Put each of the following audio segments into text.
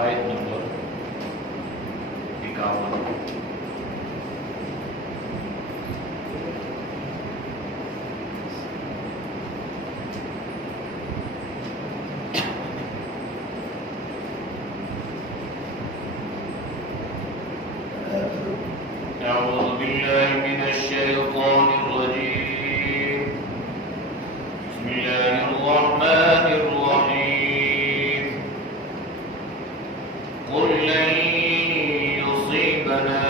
آیت نمبر 51۔ أعوذ بالله من الشيطان الرجيم، بسم الله الرحمن الرحيم، قل لن يصيبنا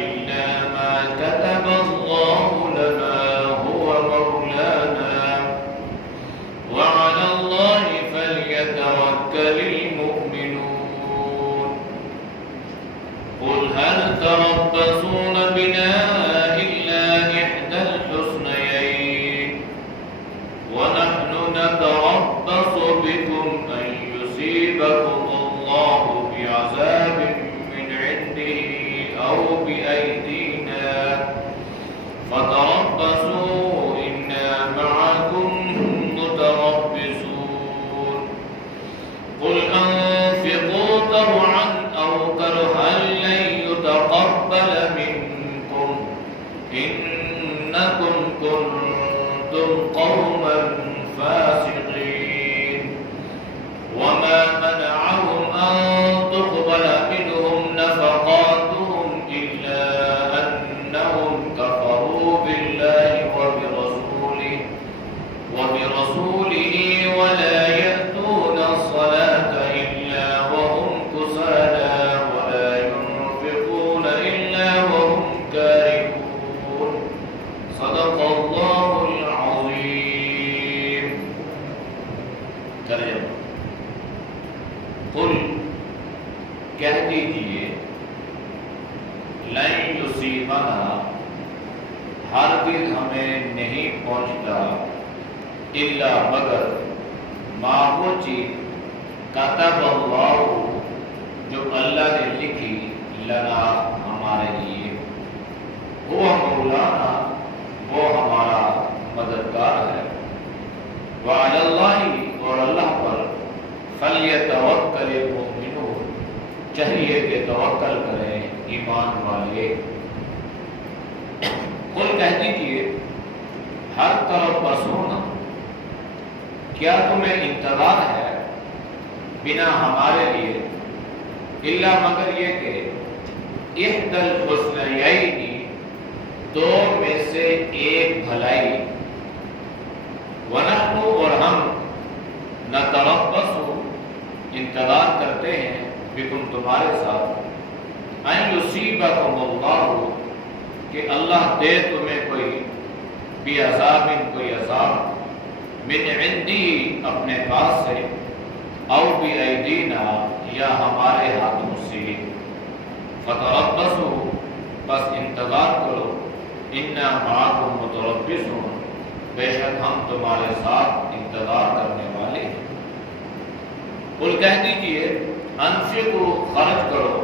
إلا ما كتب الله لنا هو مولانا وعلى الله فليتوكل المؤمنون، قل هل تربصون بنا إلا إحدى الحسنيين ونحن نتربص بكم أن يصيبكم الله بعذاب من عنده أو بأيدينا فتربصوا إنا معكم متربصون، قل أنفقوا طوعا أو كرها لن يتقبل منكم إنكم كنتم قوما فاسقين، وما منعهم أن تقبل منهم نفقاتهم إلا أنهم كفروا بالله وبرسوله ولا يأتون الصلاة إلا وهم كسالى ولا ينفقون إلا وهم كارهون، صدق الله العظيم۔ ترجمہ، قل کہہ دیجئے، لن یصیبنا ہرگز ہمیں نہیں پہنچتا، الا مگر ما وہ چیز کتب اللہ جو اللہ نے لکھی لنا ہمارے لیے، وہ مولانا وہ ہمارا مددگار ہے، وعلی اللہ اور اللہ پر فلیتوکل المؤمنون چاہیے کہ توکل کریں ایمان والے۔ قل کہہ دیجئے، ہر طرف بسونا کیا تمہیں انتظار ہے بنا ہمارے لیے، الا مگر یہ کہ احدی الحسنیین دو میں سے ایک بھلائی، ونحن اور ہم نتربص انتظار کرتے ہیں بکم تمہارے ساتھ، ان یصیبکم اللہ کہ اللہ دے تمہیں کوئی بعذاب کوئی عذاب، من عندی اپنے پاس سے، او بایدینا یا ہمارے ہاتھوں سے، فتربصوا بس انتظار کرو، انا معکم متربصون بے شک ہم تمہارے ساتھ انتظار کرنے والے ہیں۔ قل کہہ دیجئے، انفقوا خرچ کرو،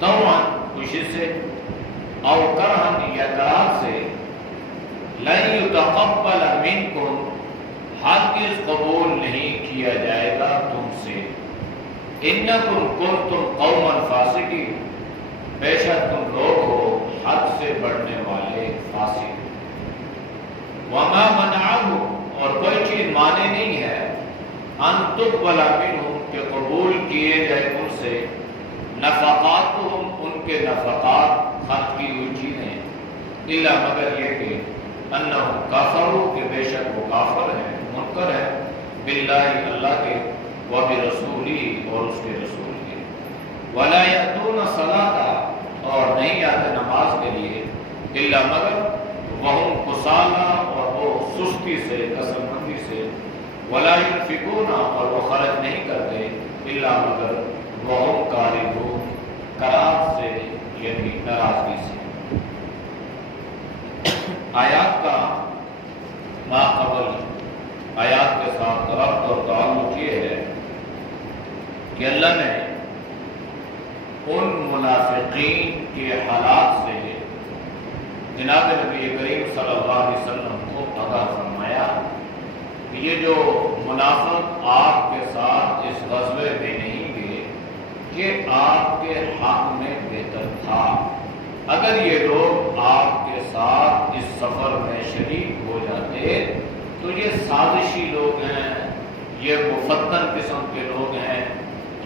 طوعا خوشی سے، او کرہا یا کرار سے، لن یتقبل منکم ہرگز قبول نہیں کیا جائے گا تم سے، انکم کنتم قوما فاسقین بے شک تم لوگ ہو حد سے بڑھنے والے فاسق، وما منعهم اور کوئی چیز مانے نہیں ہے، ان تقبل منہم کہ قبول کیے جائے ان سے، نفقاتهم ان کے نفقات خرچ کی ہوئی چیزیں، الا مگر یہ کہ انہم کفروا کہ بے شک وہ کافر ہیں منکر ہے، باللہ اللہ کے، وبرسولہ اور اس کے رسول کے، ولا یأتون الصلاۃ اور نہیں آتے نماز کے لیے، الا مگر وہم کسالى اور وہ سستی سے کسل مندی سے، ولا ينفقون اور وہ خرچ نہیں کرتے، الا مگر وہم کارہون قرار سے یعنی ناراضگی سے۔ آیات کا ما قبل آیات کے ساتھ ربط اور تعلق یہ ہے کہ اللہ نے ان منافقین کے حالات سے جناب نبی کریم صلی اللہ علیہ وسلم کو آگاہ فرمایا کہ یہ جو منافق آپ کے ساتھ اس غزوے میں نہیں گئے کہ آپ کے حق میں بہتر تھا۔ اگر یہ لوگ آپ کے ساتھ اس سفر میں شریک ہو جاتے تو یہ سازشی لوگ ہیں، یہ مفتن قسم کے لوگ ہیں،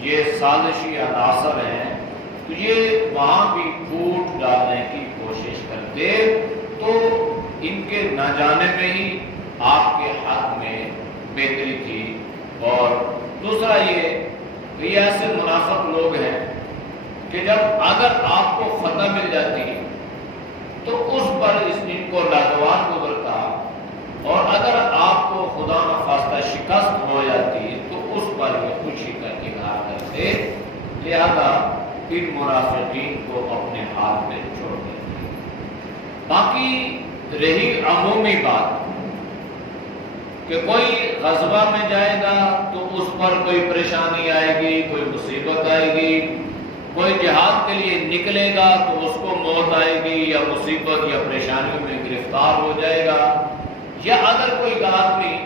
یہ سازشی عناصر ہیں، تو یہ وہاں بھی پھوٹ ڈالنے کی کوشش کرتے تو ان کے نہ جانے میں ہی آپ کے حق میں بہتری تھی۔ اور دوسرا یہ ایسے منافق لوگ ہیں کہ جب اگر آپ کو فتح مل جاتی تو اس پر ان کو ناگوار گزرتا، اور اگر آپ کو خدا نخواستہ شکست ہو جاتی تو اس پر یہ خوشی کا اظہار کرتے، لہذا ان منافقین کو اپنے ہاتھ میں چھوڑ دیتے۔ باقی رہی عمومی بات کہ کوئی غزوہ میں جائے گا تو اس پر کوئی پریشانی آئے گی، کوئی مصیبت آئے گی، کوئی جہاد کے لیے نکلے گا تو اس کو موت آئے گی یا مصیبت یا پریشانیوں میں گرفتار ہو جائے گا، یا اگر کوئی آدمی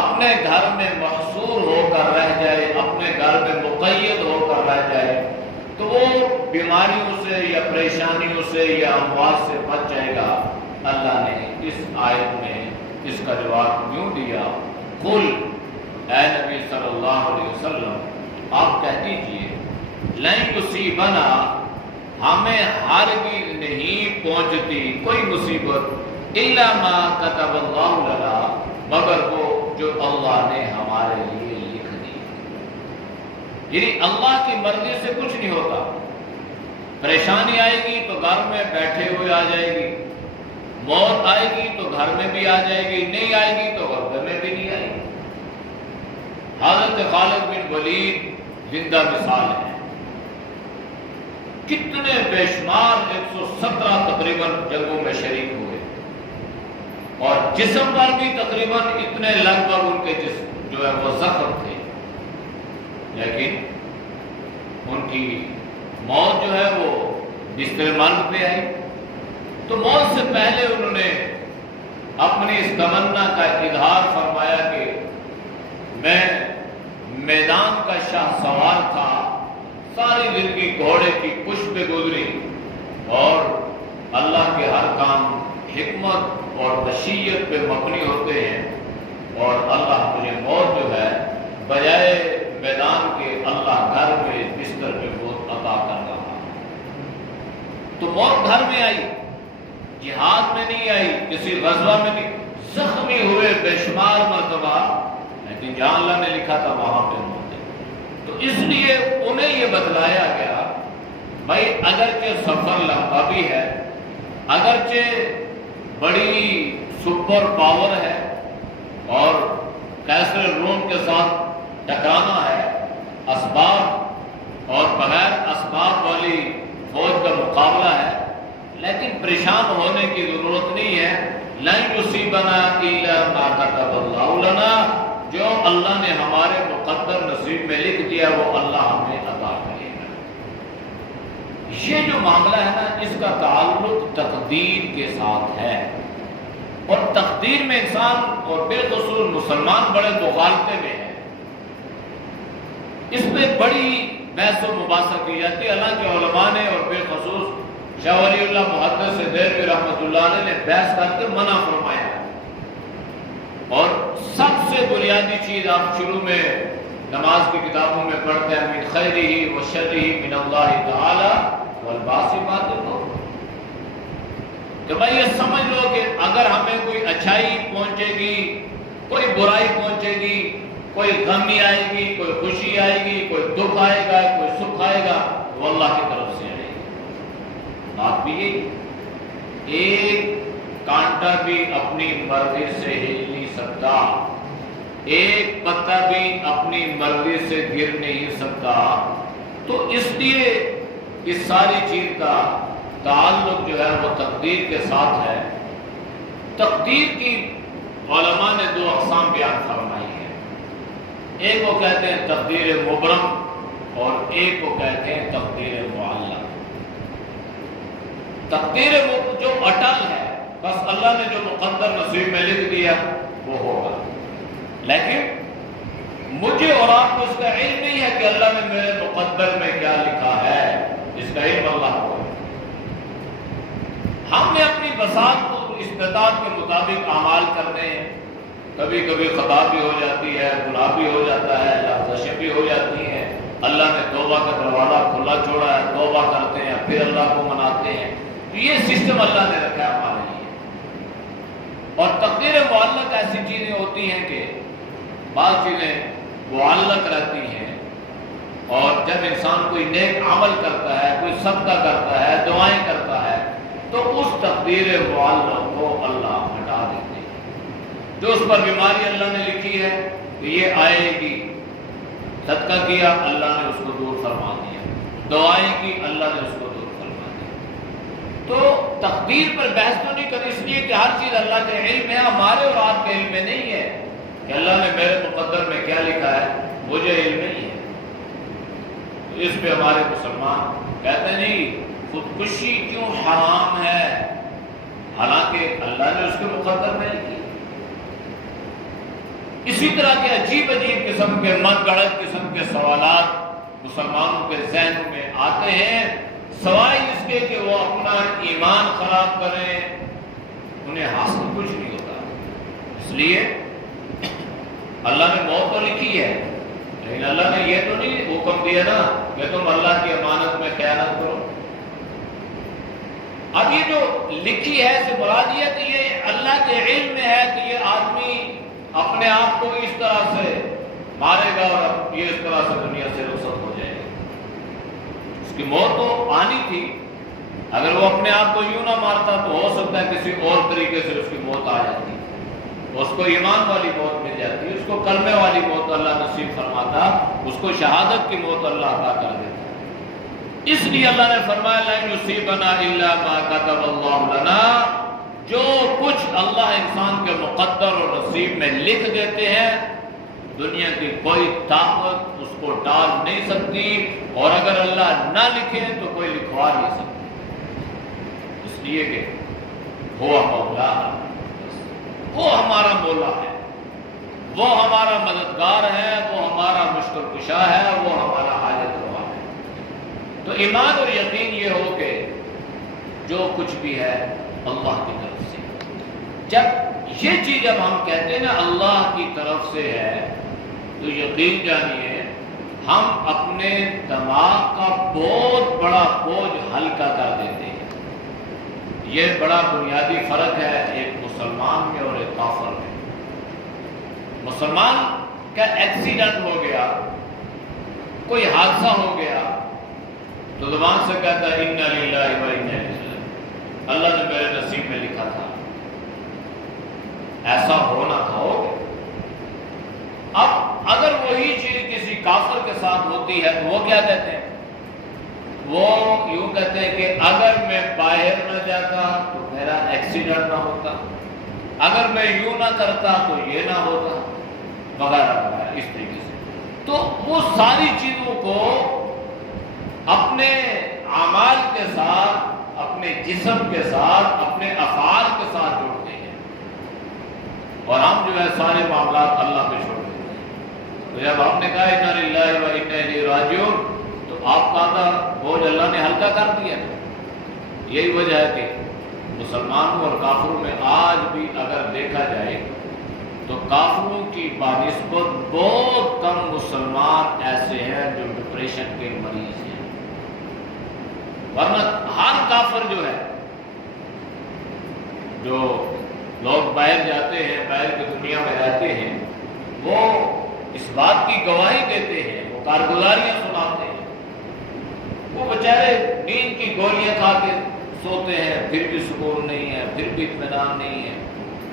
اپنے گھر میں محصور ہو کر رہ جائے، اپنے گھر میں مقید ہو کر رہ جائے تو وہ بیماریوں سے یا پریشانیوں سے یا اموات سے بچ جائے گا۔ اللہ نے اس آیت میں اس کا جواب کیوں دیا؟ قل، اے نبی صلی اللہ علیہ وسلم آپ کہہ دیجئے، لن یصیبنا، ہمیں ہرگز نہیں پہنچتی کوئی مصیبت الا ما کتب اللہ لنا، مگر وہ جو اللہ نے ہمارے لیے لکھ دی۔ یعنی اللہ کی مرضی سے کچھ نہیں ہوتا۔ پریشانی آئے گی تو گھر میں بیٹھے ہوئے آ جائے گی، موت آئے گی تو گھر میں بھی آ جائے گی، نہیں آئے گی تو گھر میں بھی نہیں آئے گی۔ حضرت خالد بن ولید زندہ مثال ہے، کتنے بے شمار 117 تقریباً جنگوں میں شریک ہوئے، اور جسم پر بھی تقریباً اتنے لگ بھگ ان کے جسم جو ہے وہ زخم تھے، لیکن ان کی موت جو ہے وہ بستر مرگ پہ آئی۔ تو موت سے پہلے انہوں نے اپنی اس تمنا کا اظہار فرمایا کہ میں میدان کا شاہ سوار تھا، ساری زندگی گھوڑے کی پشت پہ گزری، اور اللہ کے ہر کام حکمت اور مشیت پہ مبنی ہوتے ہیں، اور اللہ مجھے موت جو ہے بجائے میدان کے اللہ گھر میں بستر پہ موت عطا کر رہا۔ تو موت گھر میں آئی، جہاد میں نہیں آئی، کسی غزوہ میں نہیں، زخمی ہوئے بے شمار مرتبہ، لیکن جہاں اللہ نے لکھا تھا وہاں پہ موت ہے۔ تو اس لیے انہیں یہ بتلایا گیا بھائی اگرچہ سفر لمبا بھی ہے، اگرچہ بڑی سپر پاور ہے اور کیسر روم کے ساتھ ٹکرانا ہے، اسباب اور بغیر اسباب والی فوج کا مقابلہ ہے، لیکن پریشان ہونے کی ضرورت نہیں ہے۔ لن یصیبنا الا ما کتب اللہ لنا، جو اللہ نے ہمارے مقدر نصیب میں لکھ دیا وہ اللہ ہمیں عطا کرے گا۔ یہ جو معاملہ ہے نا، اس کا تعلق تقدیر کے ساتھ ہے، اور تقدیر میں انسان اور بالخصوص مسلمان بڑے مغالطے میں ہے، اس پہ بڑی بحث و مباحثہ کی جاتی ہے۔ حالانکہ علماء نے اور بالخصوص شاہ ولی اللہ محدث دہلوی رحمۃ اللہ علیہ نے بحث کر کے منع فرمایا، اور سب سے بنیادی چیز آپ شروع میں نماز کی کتابوں میں پڑھتے ہیں، من خیرہ و شرہ من اللہ تعالی والبعث بعد الموت، کہ بھائی یہ سمجھ لو کہ اگر ہمیں کوئی اچھائی پہنچے گی، کوئی برائی پہنچے گی، کوئی غمی آئے گی، کوئی خوشی آئے گی، کوئی دکھ آئے گا، کوئی سکھ آئے گا، وہ اللہ کی طرف سے آئے گی۔ بات بھی یہی، ایک کانٹا بھی اپنی مرضی سے ہل نہیں سکتا، ایک پتا بھی اپنی مرضی سے گر نہیں سکتا، تو اس لیے اس ساری چیز کا تعلق جو ہے وہ تقدیر کے ساتھ ہے۔ تقدیر کی علماء نے دو اقسام بیان فرمائی ہیں، ایک کو کہتے ہیں تقدیر مبرم اور ایک کو کہتے ہیں تقدیر معلق۔ تقدیر جو اٹل ہے، بس اللہ نے جو مقدر نصیب میں لکھ دیا وہ ہوگا، لیکن مجھے اور آپ آپ کو اس کا علم نہیں ہے کہ اللہ نے میرے مقدر میں کیا لکھا ہے، اس کا علم اللہ کو ہے۔ ہم نے اپنی بساط کو استطاعت کے مطابق اعمال کرنے ہیں، کبھی کبھی خطا بھی ہو جاتی ہے، گناہ بھی ہو جاتا ہے، لغزشیں بھی ہو جاتی ہیں، اللہ نے توبہ کا دروازہ کھلا چھوڑا ہے، توبہ کرتے ہیں پھر اللہ کو مناتے ہیں۔ تو یہ سسٹم اللہ نے رکھا ہے ہمارے لیے۔ اور تقدیر معلق ایسی چیزیں ہوتی ہیں کہ بعض چیزیں معلق رہتی ہیں، اور جب انسان کوئی نیک عمل کرتا ہے، کوئی صدقہ کرتا ہے، دعائیں کرتا ہے، تو اس تقدیر معلق کو اللہ ہٹا دیتے ہیں۔ جو اس پر بیماری اللہ نے لکھی ہے کہ یہ آئے گی، صدقہ کیا اللہ نے اس کو دور فرما دیا، دعائیں کی اللہ نے اس کو دور فرما دیا۔ تو تقدیر پر بحث تو نہیں کریں، اس لیے کہ ہر چیز اللہ کے علم ہے، ہمارے اور آپ کے علم میں نہیں ہے کہ اللہ نے میرے مقدر میں کیا لکھا ہے، مجھے علم نہیں ہے۔ تو اس پہ ہمارے مسلمان کہتے ہیں نہیں خودکشی کیوں حرام ہے، حالانکہ اللہ نے اس کے مقدر میں لکھی۔ اسی طرح کے عجیب عجیب قسم کے من گڑت قسم کے سوالات مسلمانوں کے ذہن میں آتے ہیں، سوائے اس کے کہ وہ اپنا ایمان خراب کریں، انہیں حاصل کچھ نہیں ہوتا۔ اس لیے اللہ نے موت تو لکھی ہے، لیکن اللہ نے یہ تو نہیں حکم دیا نا کہ تم اللہ کی امانت میں خیانت کرو۔ اب یہ جو لکھی ہے سے مراد یہ کہ یہ اللہ کے علم میں ہے کہ یہ آدمی اپنے آپ کو اس طرح سے مارے گا اور یہ اس طرح سے دنیا سے رخصت ہو جائے گا۔ اس کی موت تو آنی تھی، اگر وہ اپنے آپ کو یوں نہ مارتا تو ہو سکتا ہے کسی اور طریقے سے اس کی موت آ جاتی، اس کو ایمان والی موت مل جاتی، اس کو کلمے والی موت اللہ نصیب فرماتا، اس کو شہادت کی موت اللہ عطا کر دیتا۔ اس لیے اللہ نے فرمایا لَن يُصِيبَنَا إِلَّا مَا كَتَبَ اللَّهُ لَنَا، جو کچھ اللہ انسان کے مقدر اور نصیب میں لکھ دیتے ہیں، دنیا کی کوئی طاقت اس کو ڈال نہیں سکتی، اور اگر اللہ نہ لکھے تو کوئی لکھوا نہیں سکتا۔ اس لیے کہ وہ مولا، وہ ہمارا مولا ہے، وہ ہمارا مددگار ہے، وہ ہمارا مشکل کشا ہے، وہ ہمارا حاجت روا ہے۔ تو ایمان اور یقین یہ ہو کہ جو کچھ بھی ہے اللہ کی طرف سے۔ جب یہ چیز جب ہم کہتے ہیں نا اللہ کی طرف سے ہے، تو یقین جانیے ہم اپنے دماغ کا بہت بڑا بوجھ ہلکا کر دیتے ہیں۔ یہ بڑا بنیادی فرق ہے ایک مسلمان میں اور ایک کافر میں۔ مسلمان کا ایکسیڈنٹ ہو گیا، کوئی حادثہ ہو گیا، تو زبان سے کہتا ہے اِنَّا لِلَّهِ وَإِنَّا إِلَيْهِ رَاجِعُونَ، اللہ نے میرے نصیب میں لکھا تھا، ایسا ہونا تھا، ہو گیا۔ اب اگر وہی چیز کسی کافر کے ساتھ ہوتی ہے تو وہ کیا کہتے ہیں؟ وہ یوں کہتے ہیں کہ اگر میں باہر نہ جاتا تو میرا ایکسیڈنٹ نہ ہوتا، اگر میں یوں نہ کرتا تو یہ نہ ہوتا، وغیرہ وغیرہ اس طریقے سے۔ تو وہ ساری چیزوں کو اپنے اعمال کے ساتھ، اپنے جسم کے ساتھ، اپنے افعال کے ساتھ جوڑتے ہیں، اور ہم جو ہے سارے معاملات اللہ پہ چھوڑ دیتے ہیں۔ تو جب آپ نے کہا اِنَّا لِلَّهِ وَإِنَّا إِلَيْهِ رَاجِعُونَ، تو آپ کا آدھا بوجھ اللہ نے ہلکا کر دیا۔ یہی وجہ ہے کہ مسلمانوں اور کافروں میں آج بھی اگر دیکھا جائے تو کافروں کی بنسبت بہت کم مسلمان ایسے ہیں جو ڈپریشن کے مریض ہیں، ورنہ ہر کافر جو ہے، جو لوگ باہر جاتے ہیں، باہر کی دنیا میں رہتے ہیں، وہ اس بات کی گواہی دیتے ہیں، وہ کارگزاریاں سناتے ہیں۔ وہ بیچارے نیند کی گولیاں کھا کے سوتے ہیں، پھر بھی سکون نہیں ہے، پھر بھی اطمینان نہیں ہے،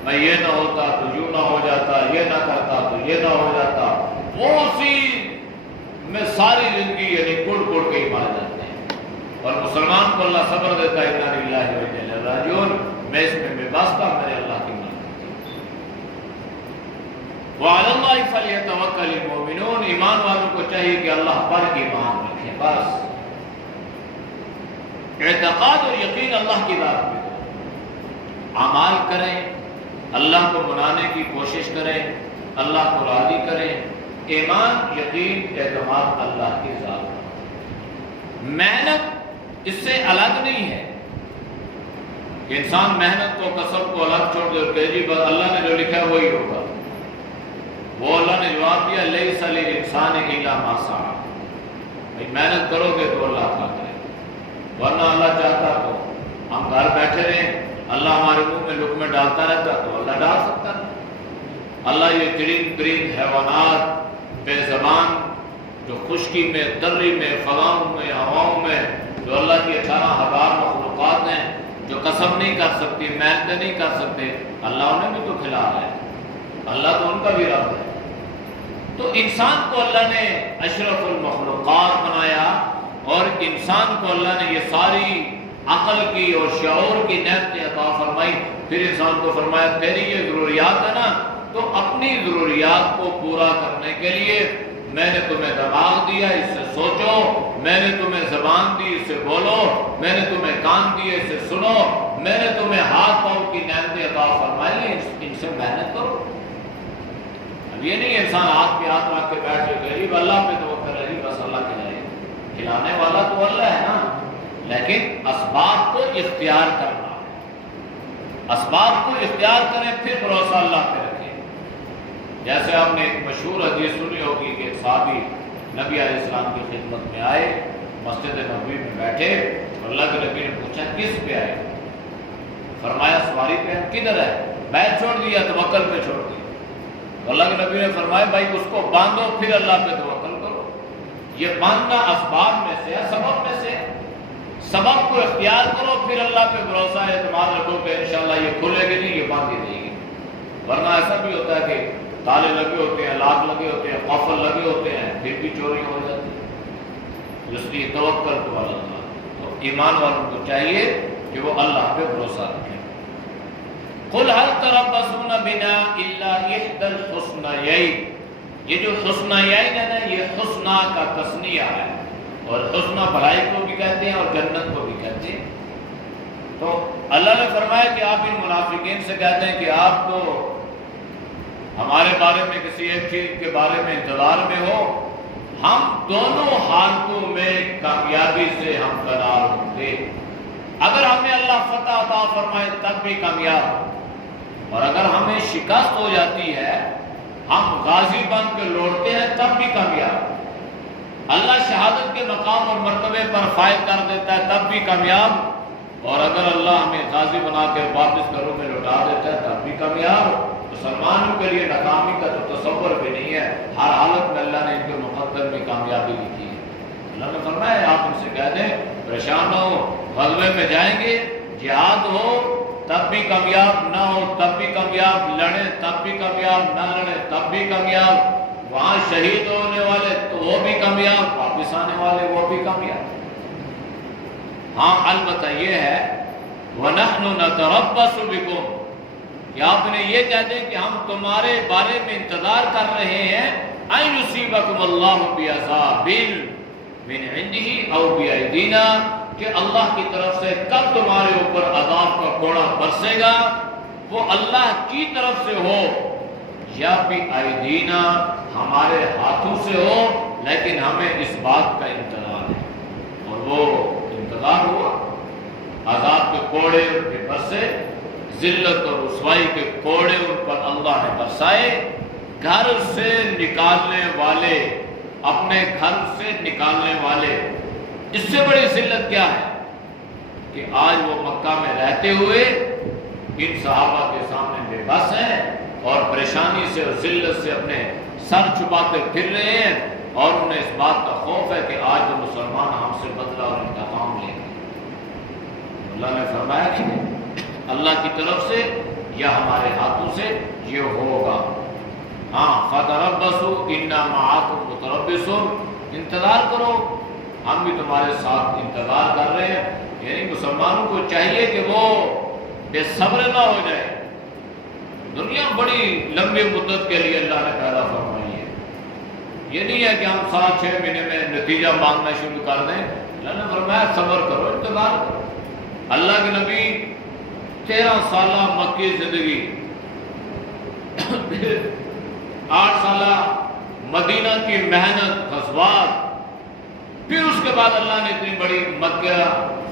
میں یہ نہ ہوتا تو یوں نہ ہو جاتا، یہ نہ کرتا تو یہ نہ ہو جاتا، وہ اسی میں ساری زندگی یعنی گڑ گڑ کے ہی مار جاتے ہیں۔ اور مسلمان کو اللہ صبر دیتا ہے اِنَّا لِلَّهِ وَإِنَّا إِلَيْهِ رَاجِعُونَ، میں اس میں بے واسطہ میرے اللہ کی مدد۔ وَعَلَى اللَّهِ فَلْيَتَوَكَّلِ الْمُؤْمِنُونَ، ایمان والوں کو چاہیے کہ اللہ پر ایمان رکھیں، بس اعتقاد اور یقین اللہ کی ذات میں ہو، اعمال کریں، اللہ کو منانے کی کوشش کریں، اللہ کو راضی کریں، ایمان، یقین، اعتماد اللہ کی ذات۔ محنت اس سے الگ نہیں ہے کہ انسان محنت کو، کسب کو الگ چھوڑ دے اور کہ جی بس اللہ نے جو لکھا ہے وہی ہوگا۔ وہ اللہ نے جواب دیا لیس للانسان الا ما سعى، بھائی محنت کرو گے تو اللہ کا کرے، ورنہ اللہ چاہتا تو ہم گھر بیٹھے رہیں، اللہ ہمارے منہ میں لقمے ڈالتا رہتا تو اللہ ڈال سکتا ہے۔ اللہ یہ چرند پرند حیوانات بے زبان جو خشکی میں، تری میں، فضاؤں میں، ہواؤں میں، جو اللہ کی 18,000 مخلوقات ہیں جو قسم نہیں کر سکتی، محنت نہیں کر سکتے، اللہ انہیں بھی تو کھلا رہا ہے، اللہ تو ان کا بھی رب ہے۔ تو انسان کو اللہ نے اشرف المخلوقات بنایا اور انسان کو اللہ نے یہ ساری عقل کی اور شعور کی نعمتیں عطا فرمائی۔ پھر انسان کو فرمایا تیری یہ ضروریات ہے نا، تو اپنی ضروریات کو پورا کرنے کے لیے میں نے تمہیں دماغ دیا، اس سے سوچو، میں نے تمہیں زبان دی، اس سے بولو، میں نے تمہیں کان دیے، اس سے سنو، میں نے تمہیں ہاتھ پاؤں کی نعمتیں عطا فرمائی، ان سے محنت کرو۔ اب یہ نہیں انسان ہاتھ پہ ہاتھ رکھ کے بیٹھ کے غریب اللہ پہ توکل ہے، بس اللہ کھلائے، کھلانے والا تو اللہ ہے نا، لیکن اسباب کو اختیار کرنا ہے، اسباب کو اختیار کریں پھر بھروسہ اللہ پہ رکھیں۔ جیسے آپ نے ایک مشہور حدیث سنی ہوگی کہ ایک صحابی نبی علیہ السلام کی خدمت میں آئے، مسجد نبوی میں بیٹھے، اور اللہ کے نبی نے پوچھا کس پہ آئے؟ فرمایا سواری پہ۔ کدھر ہے؟ بیت چھوڑ دیا، توکل پہ چھوڑ دیا۔ اللہ کے نبی نے فرمایا بھائی اس کو باندھو پھر اللہ پہ توکل کرو۔ یہ باندھنا اسباب میں سے ہے، سبب میں سے ہے۔ سبب کو اختیار کرو پھر اللہ پہ بھروسہ اعتماد رکھو کہ انشاءاللہ یہ کھلے گی نہیں، یہ باندھی رہے گی۔ ورنہ ایسا بھی ہوتا ہے کہ تالے لگے ہوتے ہیں، لاک لگے ہوتے ہیں، قفل لگے ہوتے ہیں، پھر بھی چوری ہو جاتی ہے۔ اس لیے توکل کو اللہ، تو ایمان والوں کو چاہیے کہ وہ اللہ پہ بھروسہ رکھیں۔ قل هل تربصون بنا الا احدى الحسنيين، یہ جو حسنیین ہے نا، یہ حسنہ کا تثنیہ ہے، اور حسنہ بھلائی کو بھی کہتے ہیں اور جنت کو بھی کہتے ہیں۔ تو اللہ نے فرمایا کہ آپ ان منافقین سے کہتے ہیں کہ آپ تو ہمارے بارے میں کسی ایک چیز کے بارے میں انتظار میں ہو، ہم دونوں حالتوں میں کامیابی سے ہم قرار ہوں گے۔ اگر ہمیں اللہ فتح عطا فرمائے تب بھی کامیاب، اور اگر ہمیں شکست ہو جاتی ہے، ہم غازی بن کے لوٹتے ہیں تب بھی کامیاب۔ اللہ شہادت کے مقام اور مرتبے پر فائز کر دیتا ہے تب بھی کامیاب، اور اگر اللہ ہمیں غازی بنا کے واپس گھروں میں لوٹا دیتا ہے تب بھی کامیاب۔ مسلمانوں کے لیے ناکامی کا تو تصور بھی نہیں ہے، ہر حالت میں اللہ نے ان کے مقدر میں کامیابی لکھی ہے۔ اللہ نے فرمایا آپ ان سے کہہ دیں پریشان نہ ہو، غزوے میں جائیں گے، جہاد ہو تب بھی کامیاب، نہ ہو تب بھی کامیاب، لڑیں تب بھی کامیاب، نہ لڑیں تب بھی کامیاب، وہاں شہید ہونے والے تو وہ بھی کامیاب، واپس آنے والے وہ بھی کامیاب۔ ہاں البتہ یہ ہے وَنَحْنُ نَتَرَبَّصُ بِكُمْ، کہ آپ نے یہ کہہ دیں کہ ہم تمہارے بارے میں انتظار کر رہے ہیں أَن يُصِيبَكُمُ اللَّهُ بِعَذَابٍ مِّنْ عِنْدِهِ أَوْ بِأَيْدِينَا، کہ اللہ کی طرف سے کب تمہارے اوپر عذاب کا کوڑا برسے گا، وہ اللہ کی طرف سے ہو یا بھی ایدینا ہمارے ہاتھوں سے ہو، لیکن ہمیں اس بات کا انتظار ہے۔ اور وہ انتظار ہوا، عذاب کے کوڑے ان کے برسے، ذلت اور رسوائی کے کوڑے ان پر اللہ نے برسائے۔ گھر سے نکالنے والے، اپنے گھر سے نکالنے والے، اس سے بڑی ذلت کیا ہے کہ آج وہ مکہ میں رہتے ہوئے ان صحابہ کے سامنے بے بس ہیں اور پریشانی سے اور ذلت سے اپنے سر چھپاتے پھر رہے ہیں، اور انہیں اس بات کا خوف ہے کہ آج وہ مسلمان ہم سے بدلہ اور انتقام لیں گے۔ اللہ نے فرمایا کہ اللہ کی طرف سے یا ہمارے ہاتھوں سے یہ ہوگا۔ ہاں فَتَرَبَّصُوا إِنَّا مَعَكُمْ مُتَرَبِّصُونَ، انتظار کرو، ہم بھی تمہارے ساتھ انتظار کر رہے ہیں۔ یعنی مسلمانوں کو چاہیے کہ وہ بے صبر نہ ہو جائے۔ دنیا بڑی لمبی مدت کے لیے اللہ نے پیدا فرمائی ہے، یہ نہیں ہے کہ ہم 7-6 مہینے میں نتیجہ مانگنا شروع کر دیں۔ اللہ نے فرمایا صبر کرو، انتظار کرو۔ اللہ کے نبی 13 سالہ مکی زندگی، 8 سالہ مدینہ کی محنت، غزوات، پھر اس کے بعد اللہ نے اتنی بڑی مکہ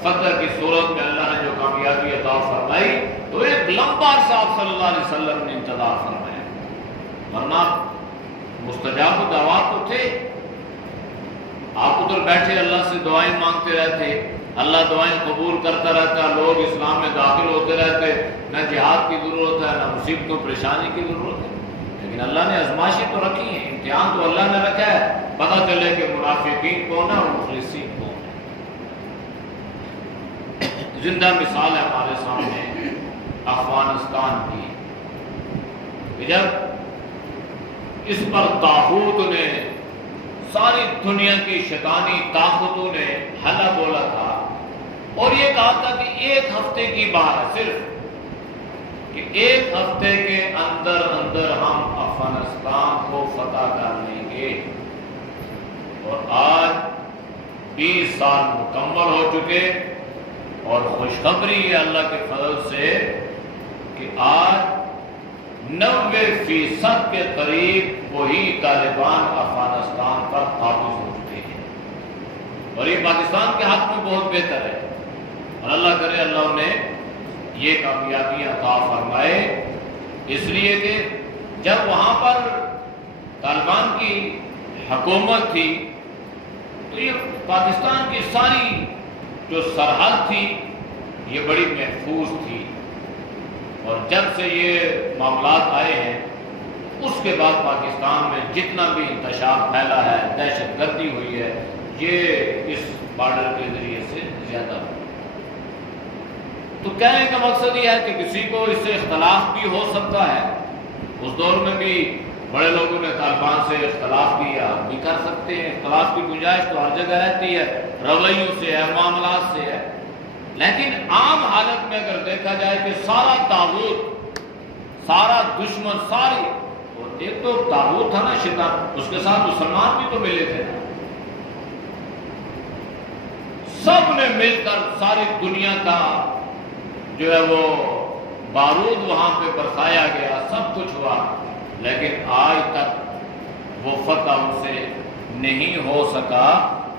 فتح کی صورت میں اللہ نے جو کامیابی عطا فرمائی، تو ایک لمبا عرصہ آپ صلی اللہ علیہ وسلم نے انتظار فرمایا، ورنہ مستجاب دعوات تو تھے، آپ ادھر بیٹھے اللہ سے دعائیں مانگتے رہتے، اللہ دعائیں قبول کرتا رہتا، لوگ اسلام میں داخل ہوتے رہتے، نہ جہاد کی ضرورت ہے، نہ مصیبتوں پریشانی کی ضرورت ہے، لیکن اللہ نے آزمائشیں تو رکھی ہیں، امتحان تو اللہ نے رکھا ہے، پتہ چلے کہ منافقین کون ہے اور مخلصین کون ہے۔ زندہ مثال ہے ہمارے سامنے افغانستان کی، کہ جب اس پر طاغوت نے، ساری دنیا کی شیطانی طاقتوں نے حلہ بولا تھا، اور یہ کہا تھا کہ ایک ہفتے کی بات ہے صرف، کہ ایک ہفتے کے اندر اندر ہم افغانستان کو فتح کر لیں گے، اور آج 20 سال مکمل ہو چکے، اور خوشخبری ہے اللہ کے فضل سے کہ آج 90% کے قریب وہی طالبان افغانستان پر قابض ہو چکے ہیں، اور یہ پاکستان کے حق میں بہت بہتر ہے، اور اللہ کرے اللہ انہیں یہ کامیابیاں عطا فرمائے، اس لیے کہ جب وہاں پر طالبان کی حکومت تھی تو یہ پاکستان کی ساری جو سرحد تھی یہ بڑی محفوظ تھی، اور جب سے یہ معاملات آئے ہیں اس کے بعد پاکستان میں جتنا بھی انتشار پھیلا ہے، دہشت گردی ہوئی ہے، یہ اس بارڈر کے ذریعے سے زیادہ ہو۔ تو کہنے کا مقصد یہ ہے کہ کسی کو اس سے اختلاف بھی ہو سکتا ہے، اس دور میں بھی بڑے لوگوں نے طالبان سے اختلاف کیا، بھی کر سکتے ہیں، اختلاف کی گنجائش تو ہر جگہ رہتی ہے، رویوں سے ہے، معاملات سے ہے، لیکن عام حالت میں اگر دیکھا جائے کہ سارا طاغوت، سارا دشمن، ساری، اور ایک تو طاغوت تھا نا شیطان، اس کے ساتھ مسلمان بھی تو ملے تھے، سب نے مل کر ساری دنیا کا جو ہے وہ بارود وہاں پہ برسایا گیا، سب کچھ ہوا، لیکن آج تک وہ فتح ان سے نہیں ہو سکا۔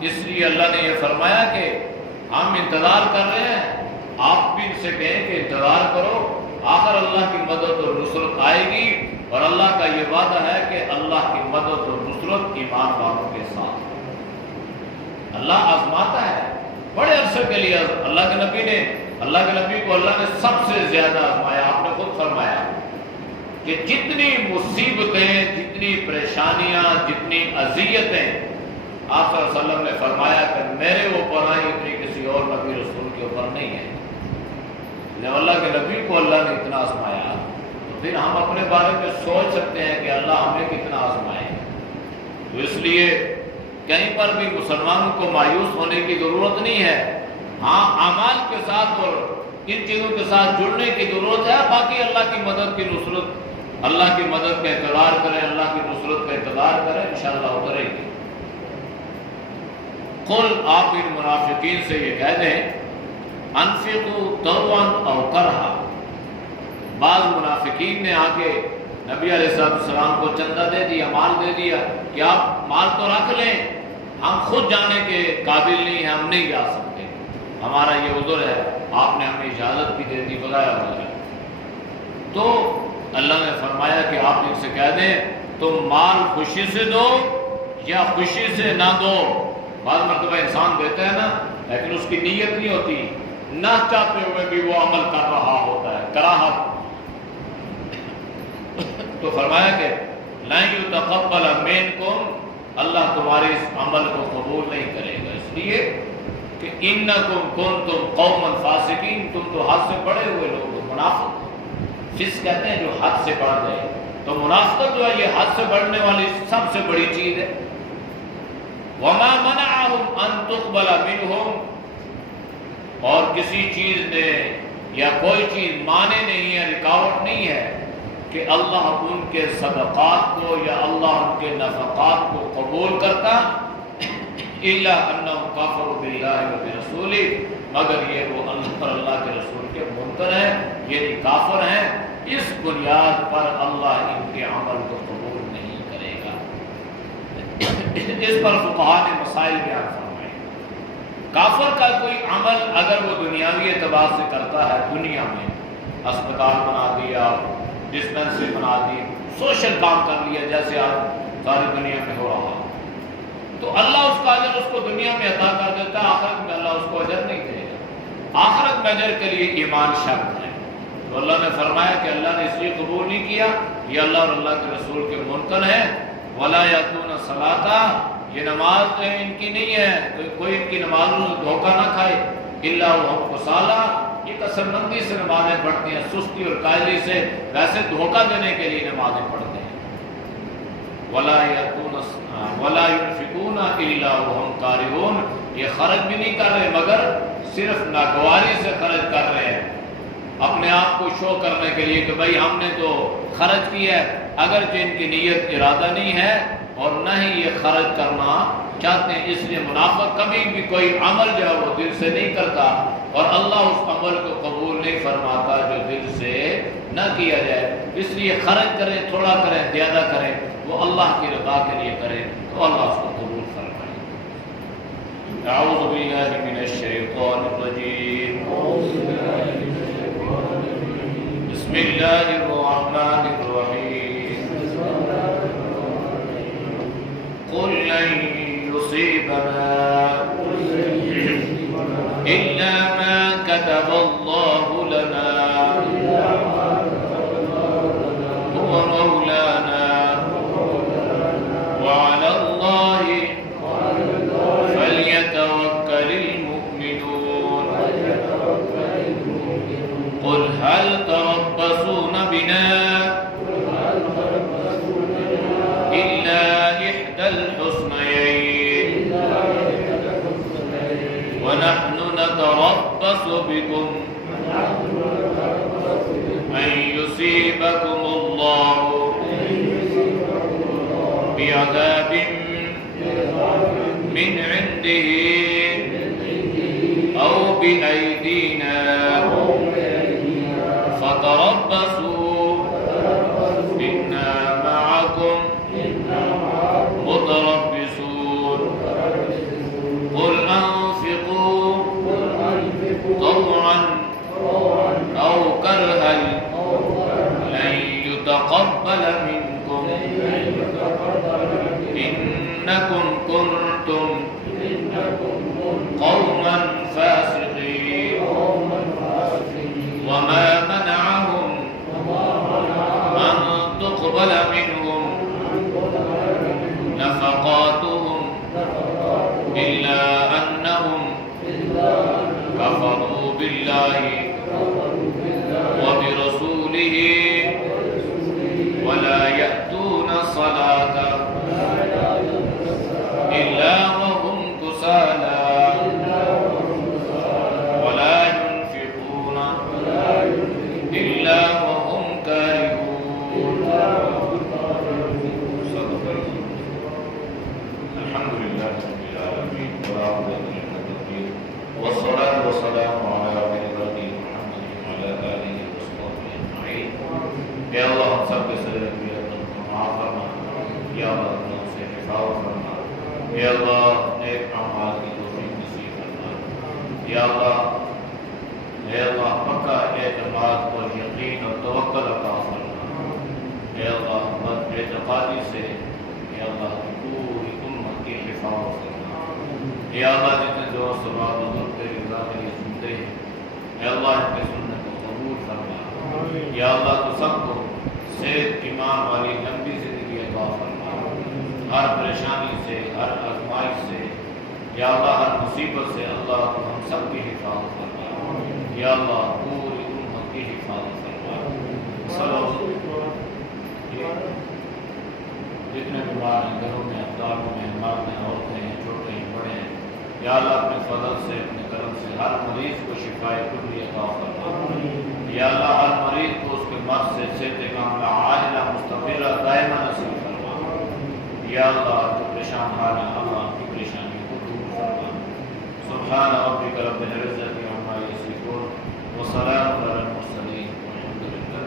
اس لیے اللہ نے یہ فرمایا کہ ہم انتظار کر رہے ہیں، آپ بھی ان سے کہیں کہ انتظار کرو، آخر اللہ کی مدد اور نصرت آئے گی، اور اللہ کا یہ وعدہ ہے کہ اللہ کی مدد اور نصرت ایمان والوں کے ساتھ۔ اللہ آزماتا ہے بڑے عرصے کے لیے، اللہ کے نبی کو اللہ نے سب سے زیادہ آزمایا، آپ نے خود فرمایا کہ جتنی مصیبتیں، جتنی پریشانیاں، جتنی اذیتیں آپ صلی اللہ علیہ وسلم نے فرمایا کہ میرے اوپر آئی اتنی کسی اور نبی رسول کے اوپر نہیں ہے، جب اللہ کے نبی کو اللہ نے اتنا آزمایا تو پھر ہم اپنے بارے میں سوچ سکتے ہیں کہ اللہ ہمیں کتنا آزمائے۔ تو اس لیے کہیں پر بھی مسلمانوں کو مایوس ہونے کی ضرورت نہیں ہے، ہاں اعمال کے ساتھ اور ان چیزوں کے ساتھ جڑنے کی ضرورت ہے، باقی اللہ کی مدد کی نصرت، اللہ کی مدد کا انتظار کریں، اللہ کی نصرت کا انتظار کریں، انشاءاللہ اترے گی۔ قل، آپ ان منافقین سے یہ کہہ دیں، انفقوا طوعا او کرہا، بعض منافقین نے آ کے نبی علیہ السلام کو چندہ دے دیا، مال دے دیا کہ آپ مال تو رکھ لیں، ہم خود جانے کے قابل نہیں ہیں، ہم نہیں جا سکتے، ہمارا یہ عذر ہے، آپ نے ہمیں اجازت بھی دے دی وغیرہ وغیرہ۔ تو اللہ نے فرمایا کہ آپ ان سے کہہ دیں تم مال خوشی سے دو یا خوشی سے نہ دو۔ بعض مرتبہ انسان دیتا ہے نا، لیکن اس کی نیت نہیں ہوتی، نہ چاہتے ہوئے بھی وہ عمل کر رہا ہوتا ہے، کراہت۔ تو فرمایا کہ لَن يُتَقَبَّلَ مِنكُمْ، اللہ تمہارے اس عمل کو قبول نہیں کرے گا، اس لیے کہ اِنَّكُمْ كُنْتُمْ قَوْمًا فَاسِقِينَ، تم تو حد سے بڑے ہوئے لوگ، منافق، فسق کہتے ہیں جو حد سے بڑھ گئے، تو منافقت جو ہے یہ حد سے بڑھنے والی سب سے بڑی چیز ہے۔ وَمَا مَنَعَهُمْ أَن تُقْبَلَ مِنْهُمْ، اور کسی چیز نے یا کوئی چیز مانے نہیں ہے، رکاوٹ نہیں ہے کہ اللہ ان کے صدقات کو یا اللہ ان کے نفقات کو قبول کرتا، إِلَّا أَنَّهُمْ كَفَرُوا بِاللَّهِ وَبِرَسُولِهِ، مگر یہ وہ اللہ پر اللہ کے رسول کے منکر ہیں، یعنی کافر ہیں، اس بنیاد پر اللہ ان کے عمل کو قبول نہیں کرے گا۔ اس پر فقہا نے مسائل بیان فرمائے۔ کافر کا کوئی عمل اگر وہ دنیاوی اعتبار سے کرتا ہے، دنیا میں اسپتال بنا دیا، ڈسپنسری بنا دی، سوشل کام کر لیا جیسے آج ساری دنیا میں ہو رہا، تو اللہ اس کا اجر اس کو دنیا میں عطا کر دیتا ہے، آخرت میں اللہ اس کو اجر نہیں دے گا۔ آخرت میں اجر کے لیے ایمان شرط ہے۔ تو اللہ نے فرمایا کہ اللہ نے اس لیے قبول نہیں کیا، یہ اللہ اور اللہ کے رسول کے منکر ہیں۔ وَلَا يَأْتُونَ الصَّلَاةَ، یہ نماز ان کی نہیں ہے، کوئی ان کی نماز میں دھوکہ نہ کھائے، إِلَّا وَهُمْ كُسَالَىٰ، یہ کثر مندی سے نمازیں پڑھتی ہیں، سستی اور قائلی سے، ویسے دھوکہ دینے کے لیے نمازیں پڑھتے ہیں۔ وَلَا يُنْفِقُونَ إِلَّا وَهُمْ كَارِهُونَ، یہ خرچ بھی نہیں کر رہے مگر صرف ناگواری سے خرچ کر رہے ہیں، اپنے آپ کو شو کرنے کے لیے کہ بھائی ہم نے تو خرچ کیا ہے، اگرچہ ان کی نیت ارادہ نہیں ہے اور نہ ہی یہ خرچ کرنا چاہتے ہیں۔ اس لیے منافق کبھی بھی کوئی عمل جو ہے وہ دل سے نہیں کرتا، اور اللہ اس عمل کو قبول نہیں فرماتا جو دل سے نہ کیا جائے۔ اس لیے خرچ کریں، تھوڑا کریں، زیادہ کریں، وہ اللہ کی رضا کے لیے کریں تو اللہ اس کو قبول فرمائے۔ اعوذ باللہ من الشیطان الرجیم، بسم اللہ الرحمن الرحیم، قل لن يصيبنا إلا ما كتب الله لنا هو مولانا وعلى الله فليتوكل المؤمنون قل هل تربصون بنا إلا إحدى الحسنيين ونحن نتربص بكم أن يصيبكم الله بعذاب من عنده أو بأيدينا فتربصوا إنا معكم متربصون قل أنفقوا طوعا أو كرها لن يتقبل منكم إنكم كنتم قوما فاسقين وما منعهم أن تقبل منهم نفقاتهم إلا أنهم كفروا بالله وبرسوله ولا يأتون الصلاة إلا وهم كسالى ولا ينفقون إلا وهم كارهون الحمد لله رب العالمين والصلاة والسلام على خير محمد وعلى آله وصحبه أجمعين۔ یا اللہ ہم سب کے صدر کو معاف فرما، یا اللہ ہم سے حفاظت فرما، یا اللہ نیک اعمال کی توفیق نصیب فرما، یا اللہ پکا اعتماد اور یقین اور توکل عطا فرما، یا اللہ بد اعتقادی سے یا اللہ پوری امت کی حفاظت فرما، یا اللہ جتنے دوست اور بزرگ تیری رضا کے لیے سنتے ہیں، یا اللہ ان کے سننے کو قبول فرما، یا اللہ تو سب کو صحت ایمان والی لمبی زندگی عطا فرما، ہر پریشانی سے، ہر آزمائش سے، یا اللہ ہر مصیبت سے اللہ تو ہم سب کی حفاظت فرما، یا اللہ پوری امت کی حفاظت فرما۔ جتنے بیمار ہیں گھروں میں، افطاروں میں، ہمارے میں، عورتیں ہیں، چھوٹے ہیں، بڑے ہیں، یا اللہ اپنے فضل سے، اپنے کرم سے ہر مریض کو شفائے کلی عطا فرما، یا اللہ ہر مریض کو اس کے مرض سے صحت کاملہ عاجلہ مستقرہ دائمہ نصیب فرما، یا اللہ جو پریشان حال ہیں اللہ کی پریشانی کو دور فرما۔ سبحان ربک رب العزت عما یصفون وسلام علی المرسلین والحمد للہ۔